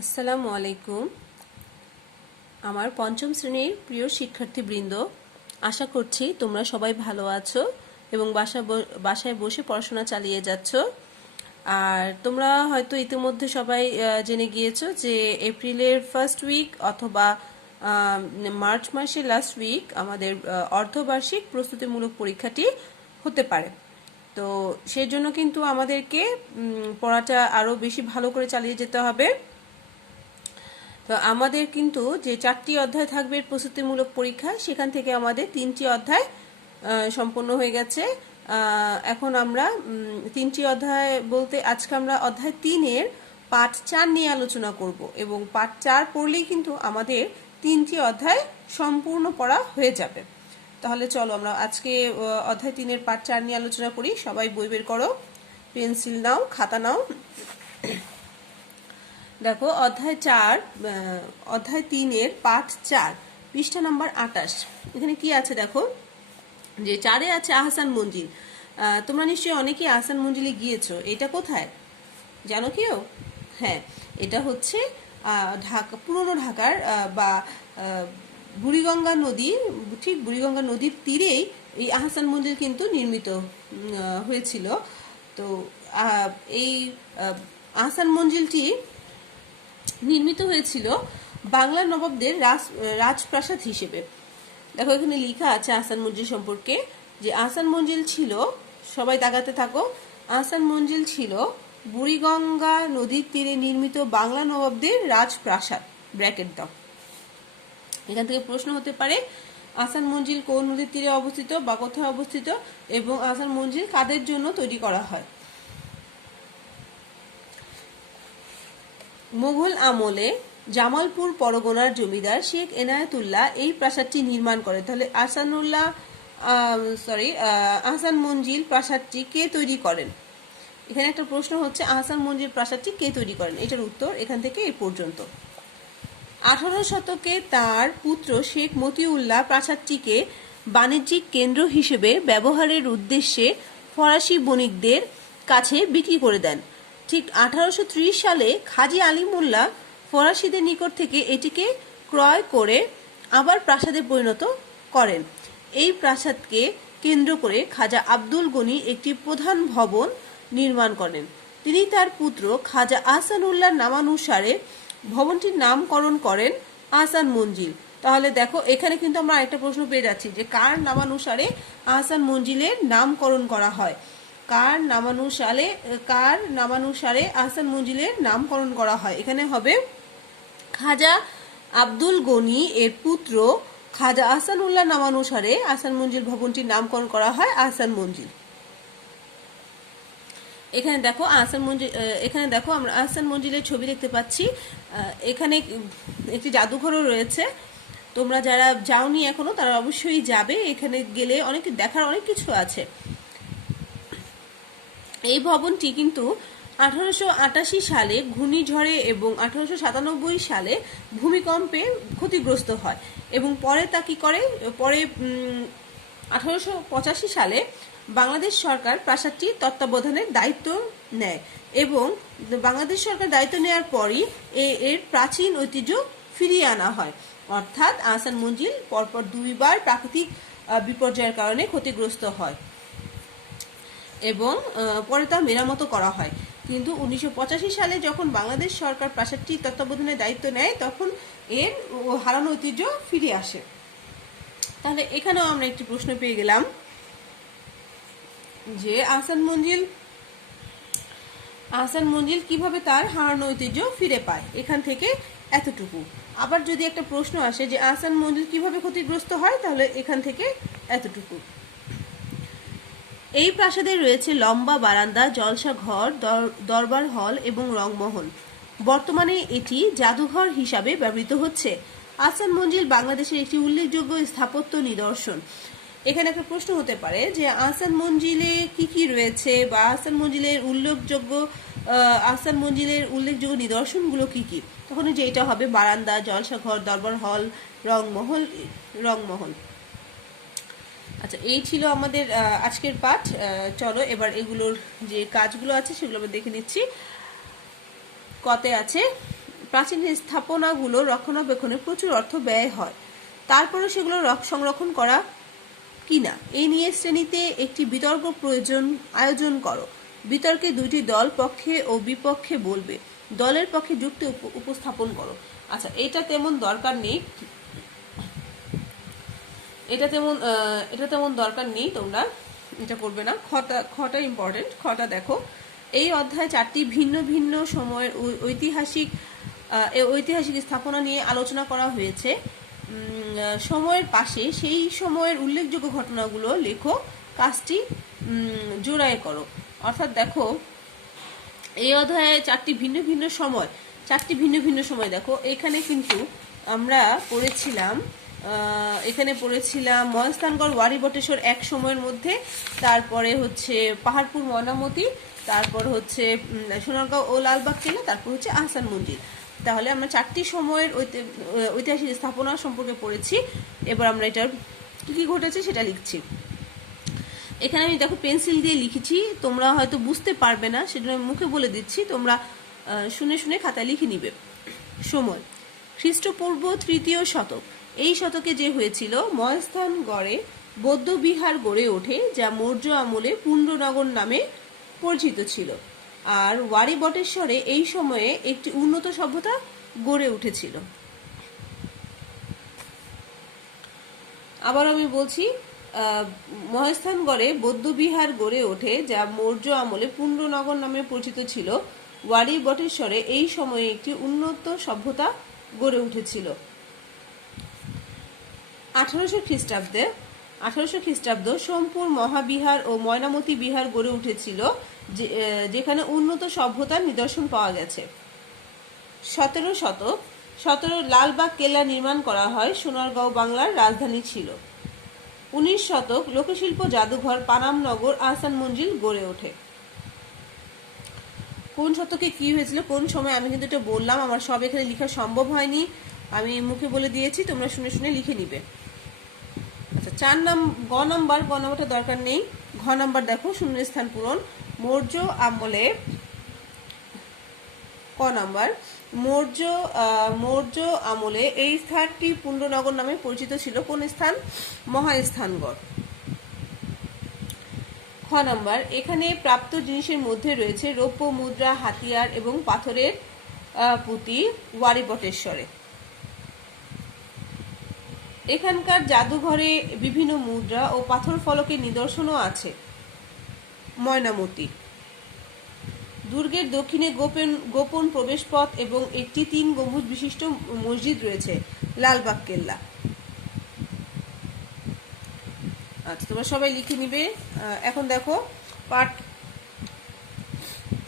আসসালামু আলাইকুম। আমার পঞ্চম শ্রেণীর প্রিয় শিক্ষার্থীবৃন্দ, আশা করছি তোমরা সবাই ভালো আছো এবং বাসায় বসে পড়াশোনা চালিয়ে যাচ্ছ। আর তোমরা হয়তো ইতিমধ্যে সবাই জেনে গিয়েছো যে এপ্রিলের ফার্স্ট উইক অথবা মার্চ মাসের লাস্ট উইক আমাদের অর্ধবার্ষিক প্রস্তুতিমূলক পরীক্ষাটি হতে পারে। তো সেই জন্য কিন্তু আমাদেরকে পড়াটা আরও বেশি ভালো করে চালিয়ে যেতে হবে। তো আমাদের কিন্তু যে 4টি অধ্যায় থাকবে প্রস্তুতিমূলক পরীক্ষা, সেখান থেকে আমাদের 3টি অধ্যায় সম্পন্ন হয়ে গেছে। এখন আমরা 3টি অধ্যায় বলতে আজকে আমরা অধ্যায় 3-এর পাঠ 4 নিয়ে আলোচনা করব এবং পাঠ 4 পড়লেই কিন্তু আমাদের 3টি অধ্যায় সম্পূর্ণ পড়া হয়ে যাবে। তাহলে চলো আমরা আজকে অধ্যায় 3-এর পাঠ 4 নিয়ে আলোচনা করি। সবাই বই বের করো, পেন্সিল নাও, খাতা নাও। দেখো অধ্যায় 3-এর পাঠ 4, পৃষ্ঠা নাম্বার 28। এখানে কি আছে দেখো, যে 4-এ আছে আহসান মঞ্জিল। তোমরা নিশ্চয়ই অনেকেই আহসান মঞ্জিলে গিয়েছো। এটা কোথায় জানো কেউ? হ্যাঁ, এটা হচ্ছে পুরনো ঢাকার বা বুড়িগঙ্গা নদী, ঠিক বুড়িগঙ্গা নদীর তীরেই এই আহসান মঞ্জিল কিন্তু নির্মিত হয়েছিল। তো এই আহসান মঞ্জিলটি নির্মিত হয়েছিল বাংলার নবাবদের রাজপ্রাসাদ হিসেবে। দেখো এখানে লেখা আছে আহসান মঞ্জিল সম্পর্কে, যে আহসান মঞ্জিল ছিল, সবাই তাকাতে থাকো, আহসান মঞ্জিল ছিল বুড়িগঙ্গা নদীর তীরে নির্মিত বাংলা নবাবদের রাজপ্রাসাদ। ব্র্যাকেট দাও। এখান থেকে প্রশ্ন হতে পারে আহসান মঞ্জিল কোন নদীর তীরে অবস্থিত বা কোথায় অবস্থিত এবং আহসান মঞ্জিল কাদের জন্য তৈরি করা হয়। মুঘল আমলে জামালপুর পরগনার জমিদার শেখ এনায়েতুল্লাহ এই প্রাসাদটি নির্মাণ করেন। তাহলে আহসান মঞ্জিল প্রাসাদটি কে তৈরি করেন? এখানে একটা প্রশ্ন হচ্ছে, আহসান মঞ্জিল প্রাসাদটি কে তৈরি করেন? এটার উত্তর এখান থেকে এই পর্যন্ত। 18 শতকে তার পুত্র শেখ মতিউল্লাহ প্রাসাদটিকে বাণিজ্যিক কেন্দ্র হিসেবে ব্যবহারের উদ্দেশ্যে ফরাসি বণিকদের কাছে বিক্রি করে দেন। ঠিক 1830 সালে খাজি আলিমুল্লাহ ফরাসিদের নিকট থেকে এটিকে ক্রয় করে আবার প্রাসাদে পরিণত করেন। এই প্রাসাদকে কেন্দ্র করে খাজা আব্দুল গনি একটি প্রধান ভবন নির্মাণ করেন। তিনি তার পুত্র খাজা আহসানুল্লাহর নামানুসারে ভবনটির নামকরণ করেন আহসান মঞ্জিল। তাহলে দেখো এখানে কিন্তু আমরা আরেকটা প্রশ্ন পেয়ে যাচ্ছি, যে কার নামানুসারে আহসান মঞ্জিলের নামকরণ করা হয়? কার নামানুসারে আহসান মঞ্জিলের নামকরণ করা হয়? এখানে হবে খাজা আব্দুল গনি এর পুত্র খাজা আহসানুল্লাহ নামানুসারে আহসান মঞ্জিল ভবনটির নামকরণ করা হয় আহসান মঞ্জিল। এখানে দেখো আমরা আহসান মঞ্জিলের ছবি দেখতে পাচ্ছি। এখানে একটি জাদুঘরও রয়েছে। তোমরা যারা যাওনি এখনো তারা অবশ্যই যাবে। এখানে গেলে অনেক দেখার অনেক কিছু আছে। এই ভবনটি কিন্তু 1888 সালে ঘূর্ণিঝড়ে এবং 1897 সালে ভূমিকম্পে ক্ষতিগ্রস্ত হয় এবং পরে তা কি করে, পরে 1885 সালে বাংলাদেশ সরকার প্রাসাদটি তত্ত্বাবধানের দায়িত্ব নেয় এবং বাংলাদেশ সরকার দায়িত্ব নেওয়ার পরই এর প্রাচীন ঐতিহ্য ফিরিয়ে আনা হয়। অর্থাৎ আহসান মঞ্জিল পরপর 2বার প্রাকৃতিক বিপর্যয়ের কারণে ক্ষতিগ্রস্ত হয় এবং পরে তা মেরামত করা হয়। কিন্তু 1985 সালে যখন বাংলাদেশ সরকার প্রাসাদটি তত্ত্বাবধানের দায়িত্ব নেয়, তখন এর হারানো ঐতিহ্য ফিরে আসে। তাহলে এখানেও আমরা একটি প্রশ্ন পেয়ে গেলাম, যে আহসান মঞ্জিল কিভাবে তার হারানো ঐতিহ্য ফিরে পায়। এখান থেকে এতটুকু। আবার যদি একটা প্রশ্ন আসে যে আহসান মঞ্জিল কিভাবে ক্ষতিগ্রস্ত হয়, তাহলে এখান থেকে এতটুকু। এই প্রাসাদে রয়েছে লম্বা বারান্দা, জলসা ঘর, দরবার হল এবং রংমহল। বর্তমানে এটি জাদুঘর হিসাবে ব্যবহৃত হচ্ছে। আহসান মঞ্জিল বাংলাদেশের একটি উল্লেখযোগ্য স্থাপত্য নিদর্শন। এখানে একটা প্রশ্ন হতে পারে যে আহসান মঞ্জিলে কি কি রয়েছে বা আহসান মঞ্জিলের উল্লেখযোগ্য নিদর্শনগুলো কি কি। তখন যে এটা হবে বারান্দা, জলসা ঘর, দরবার হল, রংমহল। আচ্ছা, এই ছিল আমাদের আজকের পাঠ। চলো এবার এগুলোর যে কাজগুলো আছে সেগুলো আমরা দেখে নিচ্ছি। কতে আছে, প্রাচীন স্থাপনাগুলো রক্ষণাবেক্ষণে প্রচুর অর্থ ব্যয় হয়, তারপরে সেগুলো সংরক্ষণ করা কিনা এই নিয়ে শ্রেণীতে একটি বিতর্ক আয়োজন করো। বিতর্কে দুইটি দল পক্ষে ও বিপক্ষে বলবে। দলের পক্ষে যুক্তি উপস্থাপন করো। আচ্ছা, এটা তেমন দরকার নেই, এটা তেমন দরকার নেই, তোমরা এটা করবে না। খটা ইম্পর্টেন্ট। খটা দেখো, এই অধ্যায়ে 4টি ভিন্ন ভিন্ন সময়ের ঐতিহাসিক স্থাপনা নিয়ে আলোচনা করা হয়েছে। সময়ের পাশে সেই সময়ের উল্লেখযোগ্য ঘটনাগুলো লেখো, কাজটি জোড়ায় করো। অর্থাৎ দেখো, এই অধ্যায়ে 4টি ভিন্ন ভিন্ন সময় দেখো। এখানে কিন্তু আমরা পড়েছিলাম মহাস্থানগড়, ওয়ারী বটেশ্বর এক সময়ের মধ্যে, তারপরে হচ্ছে পাহাড়পুর ময়নামতি, তারপর হচ্ছে সোনারগাঁও ও লালবাগ কেল্লা, তারপর হচ্ছে আহসান মঞ্জিল। তাহলে আমরা 4টি সময়ের ঐতিহাসিক স্থাপনা সম্পর্কে পড়েছি। এবার আমরা এটার কি ঘটেছে সেটা লিখছি। এখানে আমি দেখো পেন্সিল দিয়ে লিখেছি, তোমরা হয়তো বুঝতে পারবে না, সেটা আমি মুখে বলে দিচ্ছি, তোমরা শুনে শুনে খাতায় লিখে নিবে। সময় খ্রিস্টপূর্ব 3য় শতক। এই শতকে যে হয়েছিল, মহাস্থানগড়ে বৌদ্ধ বিহার গড়ে ওঠে, যা মৌর্য আমলে পুণ্ড্রনগর নামে পরিচিত ছিল। আর ওয়ারী বটেশ্বরে এই সময়ে একটি উন্নত সভ্যতা গড়ে উঠেছিল। আবার আমি বলছি, মহাস্থানগড়ে বৌদ্ধ বিহার গড়ে ওঠে, যা মৌর্য আমলে পুণ্ড্রনগর নামে পরিচিত ছিল। ওয়ারী বটেশ্বরে এই সময়ে একটি উন্নত সভ্যতা গড়ে উঠেছিল। 1800 খ্রিস্টাব্দ সোমপুর মহাবিহার ও ময়নামতি বিহার গড়ে উঠেছিল, যেখানে উন্নত সভ্যতার নিদর্শন পাওয়া গেছে। 17 শতক লালবাগ কেল্লা নির্মাণ করা হয়, সোনারগাঁও বাংলার রাজধানী ছিল। 19 শতক লোকশিল্প জাদুঘর পানামনগর আহসান মঞ্জিল গড়ে ওঠে। কোন শতকে কি হয়েছিল, কোন সময়, আমি কিন্তু এটা বললাম, আমার সব এখানে লেখা সম্ভব হয়নি, আমি মুখে বলে দিয়েছি, তোমরা শুনে শুনে লিখে নিবে। আচ্ছা, গ নাম্বারটা দরকার নেই। ঘ নাম্বার দেখো, শূন্যস্থান পূরণ। মৌর্য আমলে, ক নাম্বার, মৌর্য আমলে এই স্থানটি পুণ্ড্রনগর নামে পরিচিত ছিল। কোন স্থান? মহাস্থানগড়। খ নাম্বার, এখানে প্রাপ্ত জিনিসের মধ্যে রয়েছে রৌপ্য মুদ্রা, হাতিয়ার এবং পাথরের পুঁতি ওয়ারী বটেশ্বরে। এখানকার জাদুঘরে বিভিন্ন মুদ্রা ও পাথর ফলকের নিদর্শনও আছে। ময়নামতি। দুর্গের দক্ষিণে গোপন প্রবেশপথ এবং একটি 3 গম্বুজ বিশিষ্ট মসজিদ রয়েছে। লালবাগ কেল্লা। আচ্ছা, তোমরা সবাই লিখে নিবে। এখন দেখো, পার্ট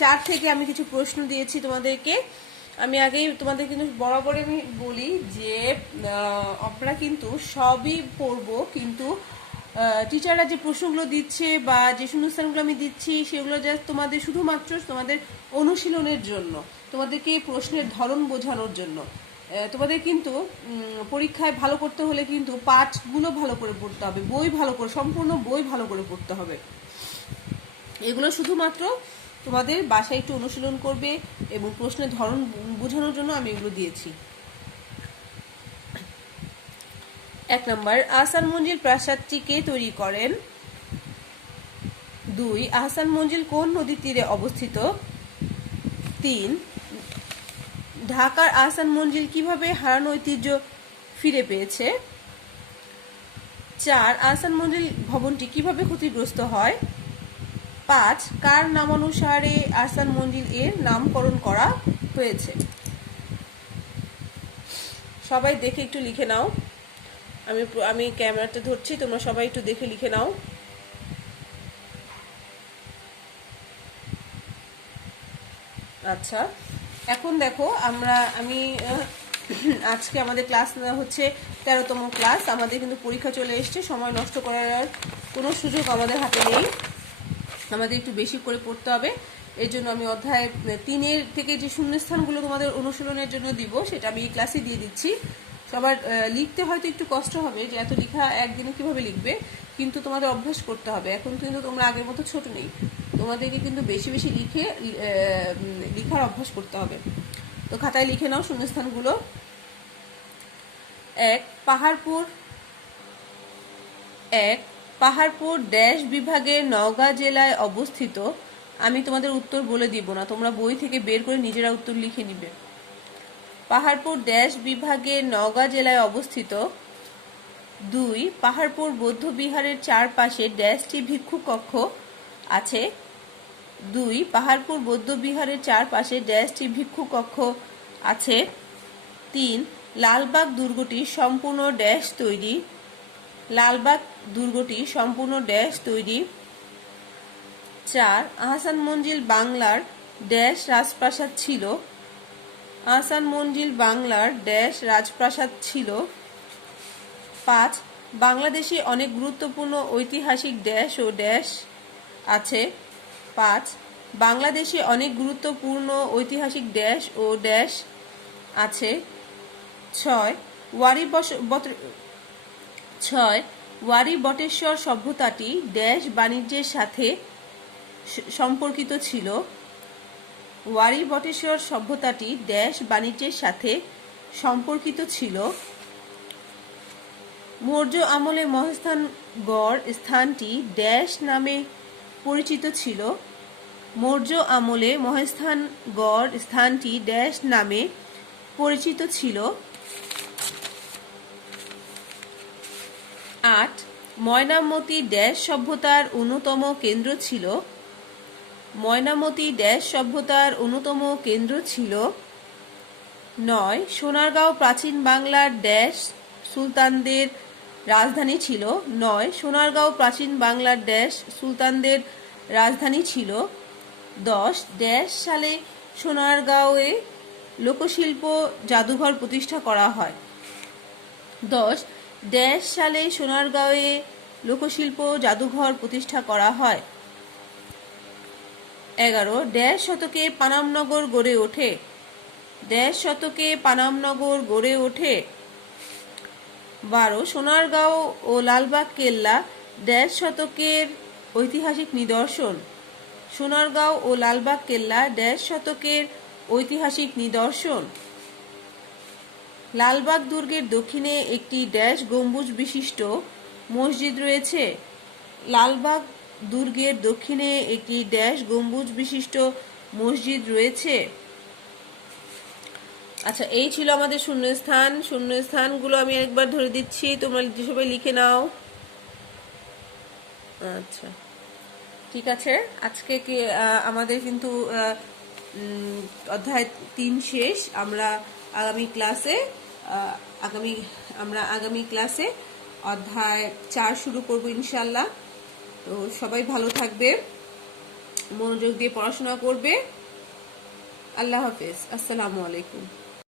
4 থেকে আমি কিছু প্রশ্ন দিয়েছি তোমাদেরকে। আমি আগেই তোমাদের কিন্তু বরাবর আমি বলি যে আমরা কিন্তু সবই পড়বো, কিন্তু টিচাররা যে প্রশ্নগুলো দিচ্ছে বা যে শূন্যস্থানগুলো আমি দিচ্ছি, সেগুলো জাস্ট তোমাদের শুধুমাত্র তোমাদের অনুশীলনের জন্য, তোমাদেরকে প্রশ্নের ধরন বোঝানোর জন্য। তোমাদের কিন্তু পরীক্ষায় ভালো করতে হলে কিন্তু পাঠগুলো ভালো করে পড়তে হবে, সম্পূর্ণ বই ভালো করে পড়তে হবে। এগুলো শুধুমাত্র তোমাদের বাসায় একটু অনুশীলন করবে এবং প্রশ্নের ধরন বোঝানোর জন্য আমি এগুলো দিয়েছি। 1 নম্বর, আহসান মঞ্জিল প্রাসাদটি কে তৈরি করেন? 2, আহসান মঞ্জিল কোন নদীর তীরে অবস্থিত? 3, ঢাকার আহসান মঞ্জিল কিভাবে হারানো ঐতিহ্য ফিরে পেয়েছে? 4, আহসান মঞ্জিল ভবনটি কিভাবে ক্ষতিগ্রস্ত হয়? 5, কার নামানুসারে আহসান মঞ্জিল এর নামকরণ করা হয়েছে? সবাই দেখে একটু লিখে নাও। আমি ক্যামেরাটা ধরছি, তোমরা সবাই একটু দেখে লিখে নাও। আচ্ছা, এখন দেখো, আমি আজকে আমাদের ক্লাস হচ্ছে 13তম ক্লাস। আমাদের কিন্তু পরীক্ষা চলে এসছে, সময় নষ্ট করার কোনো সুযোগ আমাদের হাতে নেই, আমাদের একটু বেশি করে পড়তে হবে। এর জন্য আমি অধ্যায় 3 থেকে যে শূন্যস্থানগুলো তোমাদের অনুশীলনের জন্য দিব, সেটা আমি এই ক্লাসে দিয়ে দিচ্ছি। সবার লিখতে হয়তো একটু কষ্ট হবে, যে এত লেখা একদিনে কিভাবে লিখবে, কিন্তু তোমাদের অভ্যাস করতে হবে। এখন কিন্তু তোমরা আগের মতো ছোট নেই, তোমাদেরকে কিন্তু বেশি বেশি লিখার অভ্যাস করতে হবে। তো খাতায় লিখে নাও শূন্যস্থানগুলো। 1 পাহাড়পুর ড্যাশ বিভাগের নওগাঁ জেলায় অবস্থিত। আমি তোমাদের উত্তর বলে দিব না, তোমরা বই থেকে বের করে নিজেরা উত্তর লিখে নিবে। পাহাড়পুর ড্যাশ বিভাগের নওগাঁ জেলায় অবস্থিত। 2 পাহাড়পুর বৌদ্ধ বিহারের চারপাশে ড্যাশটি ভিক্ষু কক্ষ আছে। 2 পাহাড়পুর বৌদ্ধ বিহারের চারপাশে ড্যাশটি ভিক্ষু কক্ষ আছে। 3 লালবাগ দুর্গটি সম্পূর্ণ ড্যাশ তৈরি। লালবাগ দুর্গটি সম্পূর্ণ ড্যাশ তৈরি। 4 আহসান মঞ্জিল বাংলার ড্যাশ রাজপ্রাসাদ ছিল। আহসান মঞ্জিল বাংলার ড্যাশ রাজপ্রাসাদ ছিল। 5 বাংলাদেশে অনেক গুরুত্বপূর্ণ ঐতিহাসিক ড্যাশ ও ড্যাশ আছে। 5 বাংলাদেশে অনেক গুরুত্বপূর্ণ ঐতিহাসিক ড্যাশ ও ড্যাশ আছে। 6 ওয়ারী বটেশ্বর সভ্যতাটি ড্যাশ বাণিজ্যের সাথে সম্পর্কিত ছিল। ওয়ারী বটেশ্বর সভ্যতাটি ড্যাশ বাণিজ্যের সাথে সম্পর্কিত ছিল। মৌর্য আমলে মহেস্থানগড় স্থানটি ড্যাশ নামে পরিচিত ছিল। মৌর্য আমলে মহেস্থানগড় স্থানটি ড্যাশ নামে পরিচিত ছিল। 8 ময়নামতি ড্যাশ সভ্যতার অন্যতম কেন্দ্র ছিল। ময়নামতি ড্যাশ সভ্যতার অন্যতম কেন্দ্র ছিল। 9 সোনারগাঁও প্রাচীন বাংলার ড্যাশ সুলতানদের রাজধানী ছিল। 9 সোনারগাঁও প্রাচীন বাংলার ড্যাশ সুলতানদের রাজধানী ছিল। 10 ড্যাশ সালে সোনারগাঁওয়ে লোকশিল্প জাদুঘর প্রতিষ্ঠা করা হয়। 10 ড্যাশ সালে সোনারগাঁওয়ে লোকশিল্প জাদুঘর প্রতিষ্ঠা করা হয়। 11 ড্যাশ শতকে পানামনগর গড়ে ওঠে। ড্যাশ শতকে পানামনগর গড়ে ওঠে। 12 সোনারগাঁও ও লালবাগ কেল্লা ড্যাশ শতকের ঐতিহাসিক নিদর্শন। সোনারগাঁও ও লালবাগ কেল্লা ড্যাশ শতকের ঐতিহাসিক নিদর্শন। লালবাগ দুর্গের দক্ষিণে একটি ড্যাশ গম্বুজ বিশিষ্ট মসজিদ রয়েছে। লালবাগ দুর্গের দক্ষিণে একটি ড্যাশ গম্বুজ বিশিষ্ট মসজিদ রয়েছে। আচ্ছা, এই ছিল আমাদের শূন্যস্থান। শূন্যস্থানগুলো আমি একবার ধরে দিচ্ছি, তোমরা সবাই লিখে নাও। আচ্ছা, ঠিক আছে। আজকে কি আমাদের কিন্তু অধ্যায় 3 শেষ। আমরা আগামী ক্লাসে অধ্যায় 4 শুরু করব ইনশাল্লাহ। তো সবাই ভালো থাকবে, মনোযোগ দিয়ে পড়াশোনা করবে। আল্লাহ হাফেজ। আসসালামু আলাইকুম।